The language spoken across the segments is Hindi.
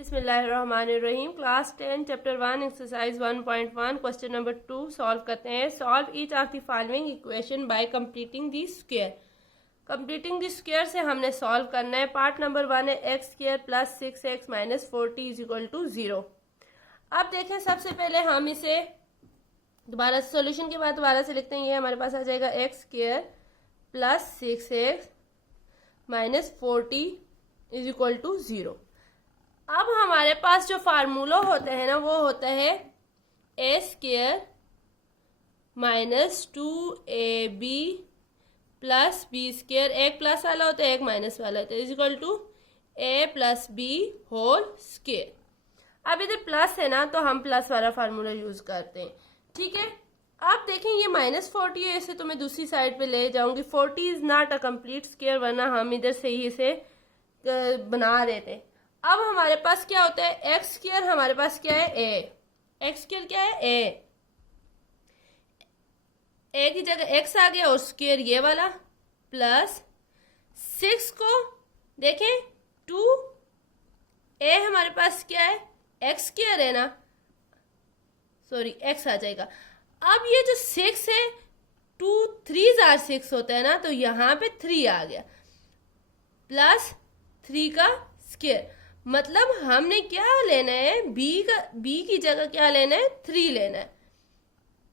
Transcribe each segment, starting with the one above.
बिस्मिल्लाहिर्रहमानिर्रहीम। Class 10 chapter 1 exercise 1.1 question number 2 solve करते हैं। Solve each of the following equation by completing the square. Completing the square से हमने सॉल्व करना है। पार्ट नंबर 1 है x square plus 6x minus 40 is equal to 0। अब देखें, सबसे पहले हम इसे दोबारा सॉल्यूशन के बाद दोबारा से लिखते हैं। ये हमारे पास आ जाएगा x square plus 6x minus 40 is equal to 0। अब हमारे पास जो फार्मूला होता है ना, वो होता है a square minus 2ab plus b square. एक प्लस वाला होता है, एक माइनस वाला होता है, is equal to a plus b whole square. अब इधर प्लस है ना, तो हम प्लस वाला फार्मूला यूज करते हैं। ठीक है, अब देखें ये माइनस 40 है, इसे तो मैं दूसरी साइड पे ले जाऊंगी। 40 is not a complete square, वरना हम इधर से ही इसे बना रहे थे। अब हमारे पास क्या होता है, एक्स स्क्वायर हमारे पास क्या है, ए। एक्स स्क्वायर क्या है, ए की जगह एक्स आ गया और स्क्वायर ये वाला प्लस 6 को देखें 2 ए हमारे पास क्या है, एक्स स्क्वायर है ना, सॉरी एक्स आ जाएगा। अब ये जो 6 है 2 3 आर 6 होता है ना, तो यहां पे 3 आ गया प्लस 3 का स्क्वायर। मतलब हमने क्या लेना है, बी की जगह क्या लेना है, 3 लेना है,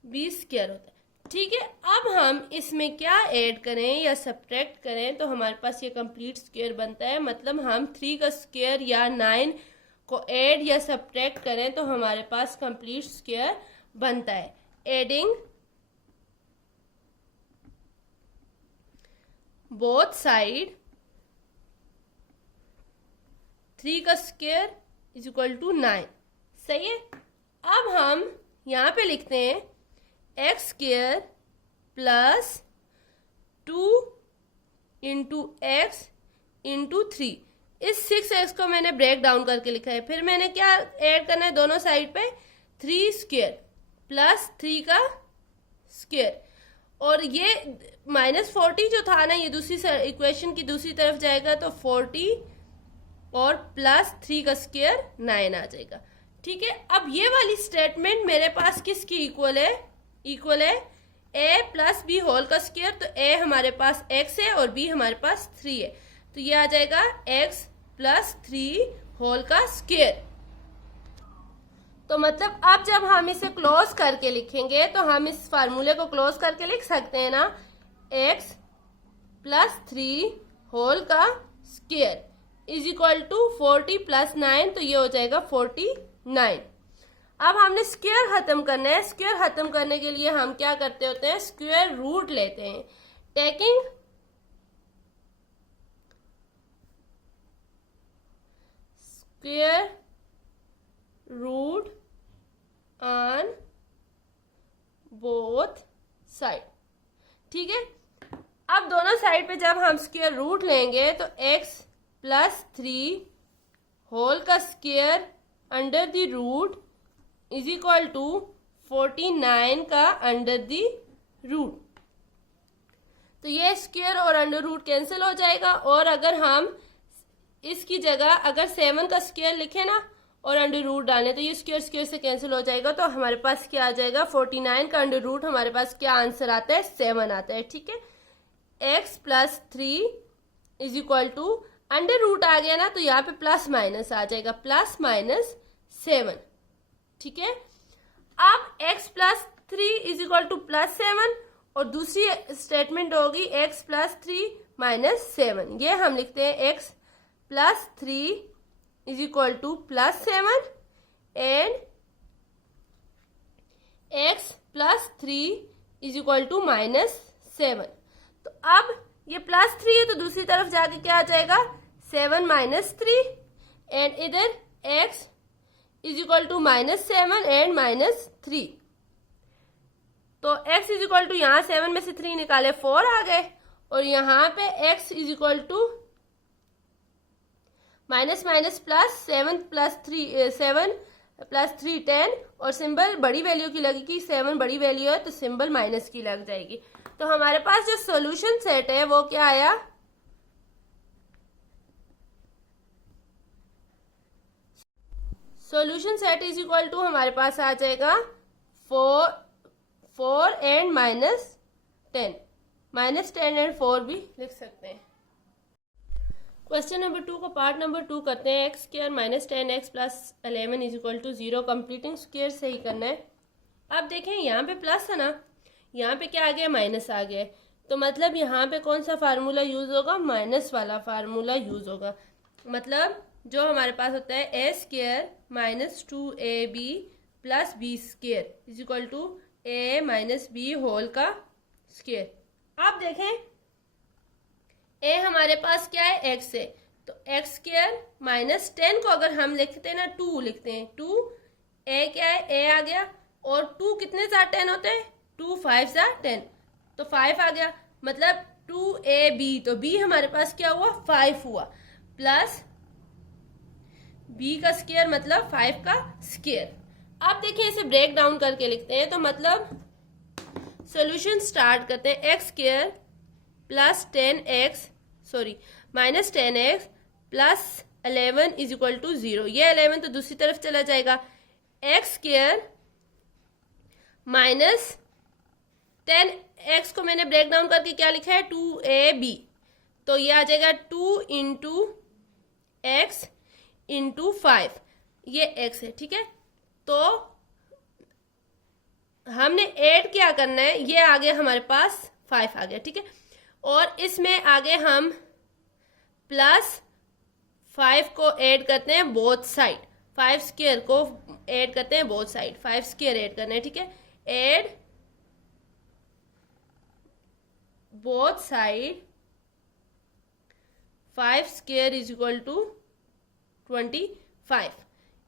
बी स्क्वायर होता है। ठीक है, अब हम इसमें क्या ऐड करें या सब्ट्रैक्ट करें, तो हमारे पास ये कंप्लीट स्क्वायर बनता है। मतलब हम 3 का स्क्वायर या 9 को ऐड या सब्ट्रैक्ट करें तो हमारे पास कंप्लीट स्क्वायर बनता है। एडिंग बोथ साइड 3 का स्क्वायर इज इक्वल टू 9। सही है। अब हम यहां पे लिखते हैं x square plus 2 into x into 3। इस 6x को मैंने ब्रेक डाउन करके लिखा है। फिर मैंने क्या ऐड करना है, दोनों साइड पे 3 स्क्वायर प्लस 3 का स्क्वायर। और ये माइनस 40 जो था ना, ये दूसरी इक्वेशन की दूसरी तरफ जाएगा, तो 40 और प्लस 3 का स्क्वायर 9 आ जाएगा। ठीक है, अब ये वाली स्टेटमेंट मेरे पास किसकी इक्वल है, इक्वल है a प्लस बी होल का स्क्वायर। तो a हमारे पास x है और b हमारे पास 3 है, तो ये आ जाएगा x प्लस 3 होल का स्क्वायर। तो मतलब अब जब हम इसे क्लोज करके लिखेंगे तो हम इस फार्मूले को क्लोज करके लिख सकते हैं ना, x प्लस 3 होल का square is equal to 40 plus 9, तो ये हो जाएगा 49। अब हमने स्क्वायर खत्म करना है। स्क्वायर खत्म करने के लिए हम क्या करते होते हैं, स्क्वायर रूट लेते हैं। Taking square root on both side. ठीक है, अब दोनों साइड पे जब हम स्क्वायर रूट लेंगे तो x प्लस 3 होल का square under the root is equal to 49 का अंडर द रूट। तो ये स्क्वायर और अंडर रूट कैंसिल हो जाएगा। और अगर हम इसकी जगह अगर 7 का स्क्वायर लिखे ना और अंडर रूट डालें, तो ये स्क्वायर स्क्वायर से कैंसिल हो जाएगा। तो हमारे पास क्या आ जाएगा, 49 का अंडर रूट हमारे पास क्या आंसर आता है, 7 आता है। ठीक है, x plus 3 is equal to under root आ गया ना, तो यहाँ पे प्लस माइनस आ जाएगा, प्लस माइनस 7। ठीक है, अब x plus 3 is equal to plus 7 और दूसरी स्टेटमेंट होगी x प्लस 3 माइनस 7। ये हम लिखते हैं x plus 3 is equal to plus 7 and x plus 3 is equal to minus 7। तो अब ये प्लस 3 है, तो दूसरी तरफ जाके क्या आ जाएगा, 7 माइनस 3 एंड इधर x is equal to minus 7 and minus 3। तो x इज इक्वल टू यहाँ 7 में से 3 निकाले 4 आ गए, और यहाँ पे x is equal to minus minus plus 7 plus 3 7 plus 3 10, और सिंबल बड़ी वैल्यू की लगेगी, 7 बड़ी वैल्यू है तो सिंबल माइनस की लग जाएगी। तो हमारे पास जो सॉल्यूशन सेट है वो क्या आया, solution set is equal to हमारे पास आ जाएगा 4 एंड -10, -10 एंड 4 भी लिख सकते हैं। क्वेश्चन नंबर 2 को पार्ट नंबर 2 करते हैं। X square -10x + 11 is equal to 0। Completing square से ही करना है। अब देखें यहाँ पे प्लस है ना, यहाँ पे क्या आ गया, माइनस आ गया, तो मतलब यहाँ पे कौन सा फार्मूला यूज होगा, माइनस वाला फार्मूला यूज होगा। मतलब जो हमारे पास होता है a square -2ab + b square is equal to a - b whole का स्क्वायर। अब देखें a हमारे पास क्या है, x है, तो x स्क्वायर -10 को अगर हम लिखते हैं ना, 2 लिखते हैं, 2 a क्या है, a आ गया, और 2 कितने सा 10 होते हैं, 2 5 सा 10, तो 5 आ गया, मतलब 2ab, तो b हमारे पास क्या हुआ, 5 हुआ, प्लस b का स्क्वायर मतलब 5 का स्क्वायर। अब देखिए इसे ब्रेक डाउन करके लिखते हैं, तो मतलब सॉल्यूशन स्टार्ट करते हैं। X square -10x + 11 is equal to 0। ये 11 तो दूसरी तरफ चला जाएगा। एक्स स्क्वायर -10x को मैंने ब्रेक डाउन करके क्या लिखा है, 2ab, तो ये आ जाएगा 2 × x × 5, ये x है, ठीक है। तो हमने ऐड क्या करना है, ये आ गया हमारे पास 5 आ गया, ठीक है, और इसमें आगे हम +5 को ऐड करते हैं बोथ साइड, 5 स्क्वायर को ऐड करते हैं बोथ साइड, 5 स्क्वायर ऐड करना है, ठीक है, add both side 5 square is equal to 25,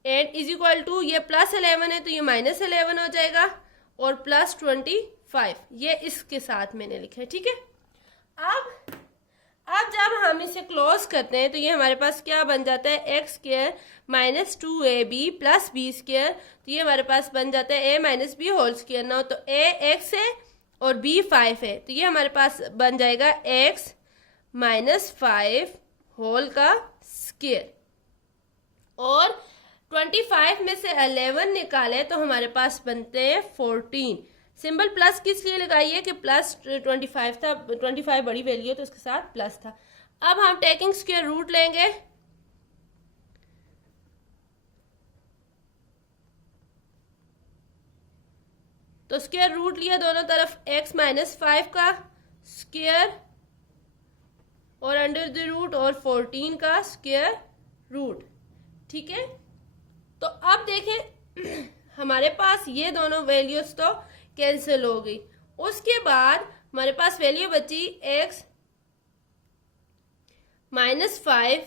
and is equal to ये +11 है तो ये -11 हो जाएगा, और +25 ये इसके साथ मैंने लिखा है, ठीक है। अब जब हम इसे क्लोज करते हैं तो ये हमारे पास क्या बन जाता है, x square -2ab + b square, तो ये हमारे पास बन जाता है a - b होल स्क्वायर ना, तो a x है और b 5 है, तो ये हमारे पास बन जाएगा x - 5 होल का स्क्वायर, और 25 में से 11 निकाले तो हमारे पास बनते हैं 14। सिंबल प्लस किस लिए लगाइए कि +25 था, 25 बड़ी वैल्यू है तो इसके साथ प्लस था। अब हम टेकिंग स्क्वायर रूट लेंगे, तो स्क्वायर रूट लिया दोनों तरफ, x - 5 का स्क्वायर और √, और 14 का स्क्वायर रूट, ठीक है। तो अब देखें हमारे पास ये दोनों वैल्यूज तो कैंसिल हो गई, उसके बाद हमारे पास वैल्यू बची x - 5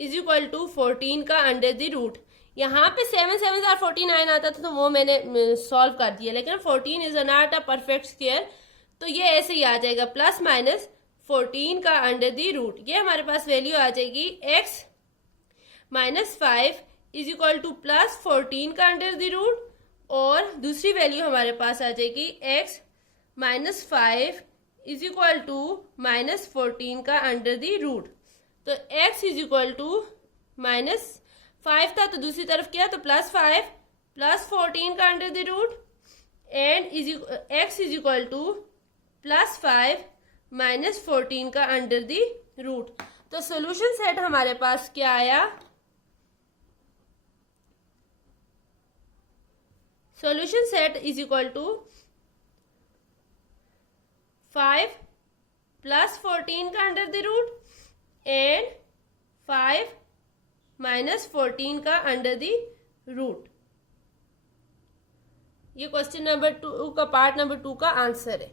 इज इक्वल टू 14 का √। यहाँ पे 7 7 49 आता था तो वो मैंने सॉल्व कर दिया, लेकिन 14 is not a perfect square, तो ये ऐसे ही आ जाएगा +-14 का √। ये हमारे पास वैल्यू आ जाएगी x - 5 इज इक्वल टू +14 का √, और दूसरी वैल्यू हमारे पास आ जाएगी x - 5 इज इक्वल टू -14 का √। तो x इज इक्वल टू -5 था तो दूसरी तरफ क्या, तो +5 +14 का √, and x is equal to +5 -14 का √। तो सॉल्यूशन सेट हमारे पास क्या आया, solution set is equal to 5 + 14 का √, एंड 5 - 14 का √। ये क्वेश्चन नंबर 2 का पार्ट नंबर 2 का आंसर है।